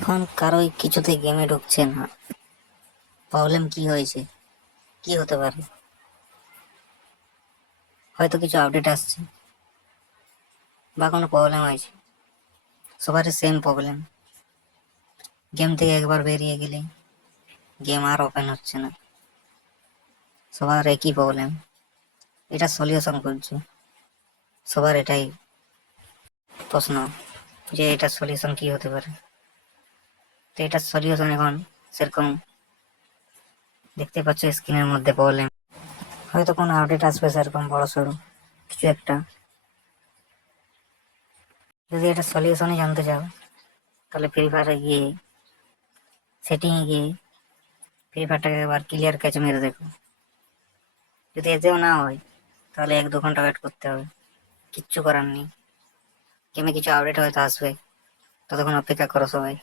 এখন কারোই কিছুতে গেমে ঢুকছে না। প্রবলেম কি হয়েছে? কি হতে পারে? হয়তো কিছু আপডেট আসছে বা কোনো প্রবলেম হয়েছে। সবারই সেম প্রবলেম। গেম থেকে একবার বেরিয়ে গেলে গেম আর ওপেন হচ্ছে না। সবার একই প্রবলেম। এটা সলিউশন খুঁজছে। সবার এটাই প্রশ্ন যে এটা সলিউশন কি হতে পারে। তো এটার সলিউশন এখন সেরকম দেখতে পাচ্ছ স্ক্রিনের মধ্যে প্রবলেম। হয়তো কোনো আপডেট আসবে সেরকম বড় সড়ো কিছু একটা। যদি এটা সলিউশনই জানতে চাও তাহলে ফ্রি ফায়ারে গিয়ে সেটিংয়ে গিয়ে ফ্রি ফায়ারটাকে একবার ক্লিয়ার ক্যাচ মেরে দেখো। যদি এতেও না হয় তাহলে 1-2 ঘন্টা ওয়েট করতে হবে। কিচ্ছু করার নেই। গেমে কিছু আপডেট হয়তো আসবে, ততক্ষণ অপেক্ষা করো সবাই।